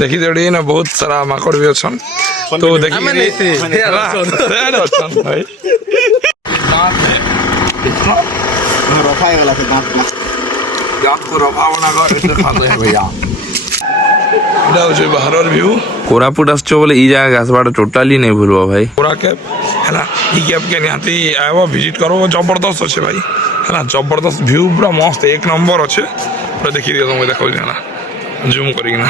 देखी देड़ी ना बहुत सारा माकड़ भी अच्छन तो देखी भाई रफा गला से दांत को रफा बना कर इतने खाते हैं भैया এটা হচ্ছে বাহারর ভিউ কোরাপুট আসছো বলে এই জায়গা আসবাটা টোটালি নেই ভুলবো ভাই पूरा कैब है ना ये कैब के निहाती आया विजिट करो जबरदस्त अच्छे भाई है ना जबरदस्त व्यू पूरा मस्त एक नंबर अच्छे पूरा देखी दिया तुम्हें देखो ना जूम करी ना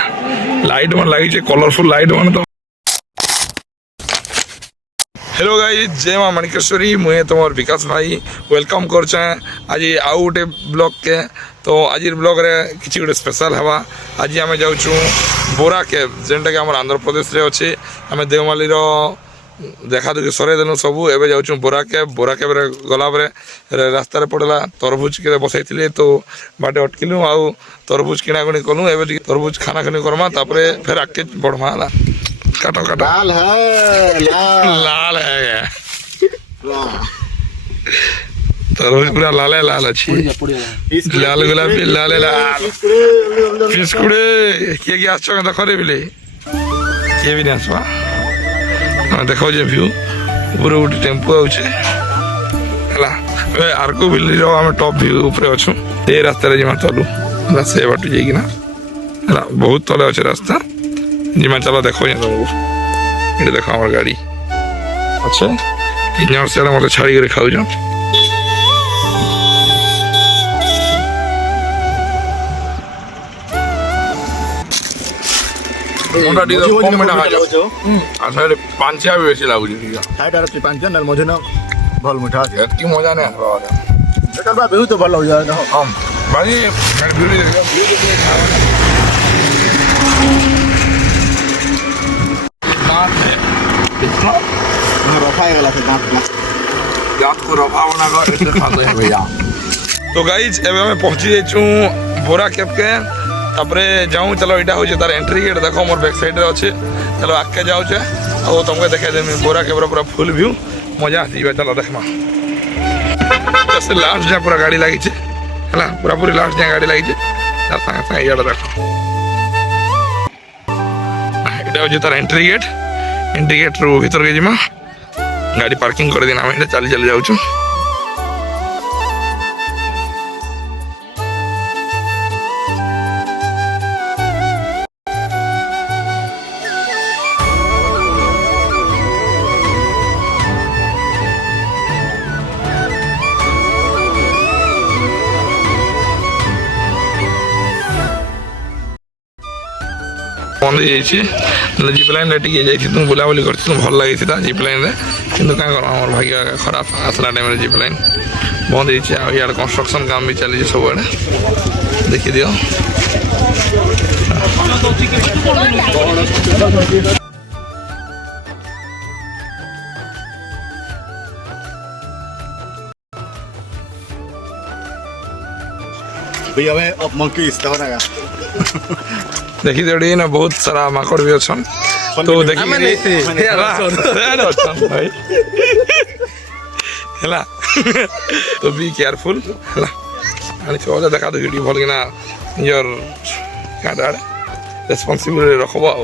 लाइट मन लगी कलरफुल लाइट मन तो हेलो गाइस जय माँ मणिकेश्वरी मुझे तुम विकास भाई वेलकम कर आज आउ गोटे ब्लॉग के तो आज ब्लॉग रे किसी गोटे स्पेशल हवा आज आम जाऊँ बोरा केव जेनटा कि आम आंध्र प्रदेश रे अच्छे आम देवमाली देखा देखी सरे देनु सबू एवं जाऊँ बोरा केव रे गला रास्तार पड़ेगा तरबुज के बसई तो बाटे अटकिलु आउ तरबुज किणाकुणी कलु एवं तरबुज खाना खानी करमा फिर आगे बढ़मा है काटो काटो लाल है लाल है तरबुज पूरा लाल है लाल अच्छी लाल गुलाबी लाल लाल बिस्कुड़े किए आस देखरे बिले किए भी नहीं आसवा देखो जे व्यू ऊपर गोटे टेम्पो आउचे आरको बिल्ली आम टॉप व्यू ऊपर अच्छु ये रास्ता जिमा चलू से बाटू जाइकिना बहुत तले अच्छे रास्ता जिमा चलो देखो तुमको ये देखो हमार गाड़ी अच्छा इंजन से मत छाड़ी कर खाऊ पांचिया भी बेसी लगुच मझे ना भल मिठा एति मजा नहीं व्यू तो भल हो जाए भाई रफा गला से दांत को रफा बना कर इतने खाते हैं भैया तो गाइज एवं हमें पहुंची जाइछू बोरा कैब के तापरे जाऊँ चलो यहाँ हूँ तार एंट्री गेट देखो मोर बैक साइड रे अच्छे चलो आगे जाऊे और तुमको देखा देमी बोरा कैब पूरा फुल व्यू मजा आती चलो देखमा लास्ट जाए पूरा गाड़ी लगी है पूरा पूरी लास्ट जाए गाड़ी लगी सागे सागे ये देख यहाँ हूँ तार एंट्री गेट रू भीतर के जिमा गाड़ी पार्किंग कर देना आम चली चली जाऊँ बंद हो जाए जीप लाइन टी जाऊँ बुलाबुली कर भल लगी था जीप लाइन कि क्या कर भाग्य खराब आसला टाइम जीप लाइन बंद हो कंस्ट्रक्शन काम भी चली सब आड़े देखी दियो भैया मैं अब मंकी बनेगा देखी देड़ी ना बहुत सारा माकड़ भी अच्छन तो देखी भाई है तो बी केयरफुल है देखा तो वीडियो भल किना निजर क्या रेस्पॉन्सिबिलिटी रखब आ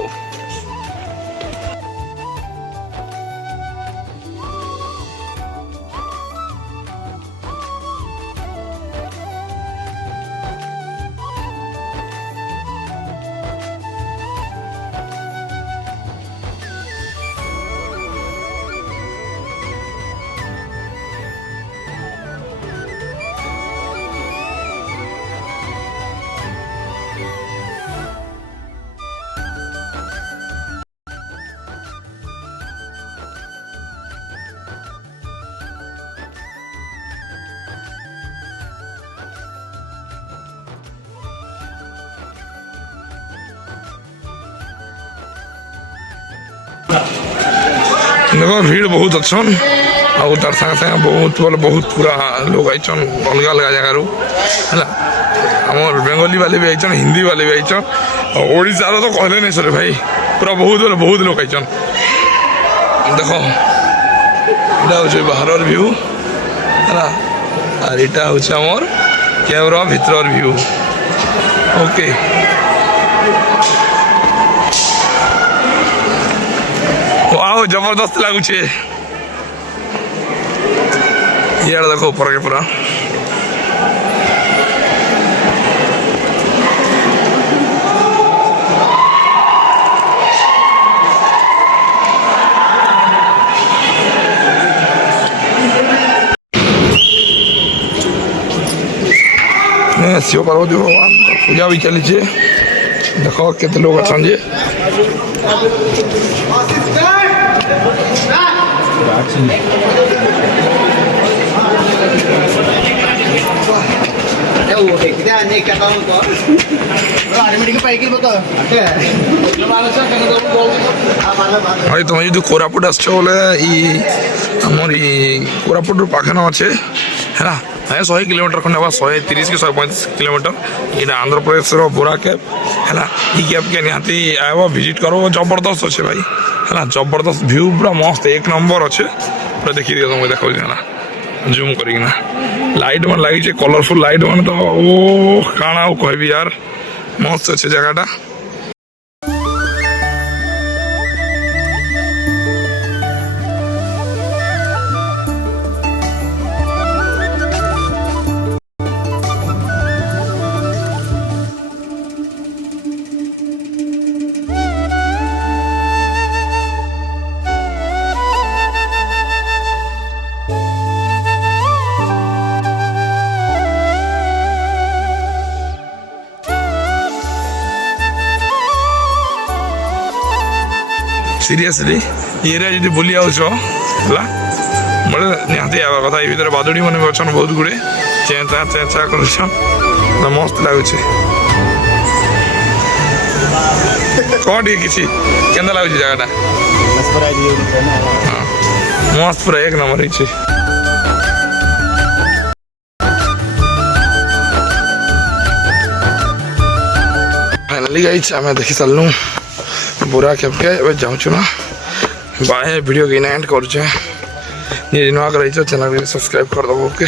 देखो भीड़ बहुत अच्छन आउ तार सागे सागे बहुत बोले बहुत पूरा लोग आईचन अलग अलग जगार है आम बेंगली वाले भी आईचन हिंदी वाले भी आईचन ओडार तो कहले नहीं सर भाई पूरा बहुत बोले बहुत लोग आईचन देखो यहाँ हूँ बाहर व्यू है और यहाँ हूँ आमर कैमरा भितर व्यू ओके वाओ जबरदस्त लागुचे यार देखो ऊपर के पूरा शिव पार्वती भगवान पूजा भी चली है देखो केते लोग अच्छा जे भाई तुम जो कोरापुट आसछ बोले आमर कोरापुट पाखाना अच्छे है 100 किलोमीटर खंडे 130 कि 135 किलोमीटर ये आंध्र प्रदेश बुरा कैब है कैब के निहाती आया विजिट करो जबरदस्त अच्छे भाई है जबरदस्त व्यू पूरा मस्त 1 नंबर अच्छे पूरा देखी दिए तुमको देखो ना जूम करना लाइट मन लगी कलरफुल लाइट मन तो ओ काना कहबी यार मस्त अच्छे जगहटा सीरियसली एरिया जी बुली आउछ है बोले निहाती आवा कथा भर बादुड़ी मैंने अच्छा बहुत गुड़े चेचा चेचा कर मस्त लगुच कौन टे कि लगुच जगह मस्त पूरा 1 नंबर है फाइनाली गाइस आम देखी सारू बुरा कैब के जाऊँ ना बाय वीडियो के एंड कर नुआ कर चैनल सब्सक्राइब कर दबो ओके।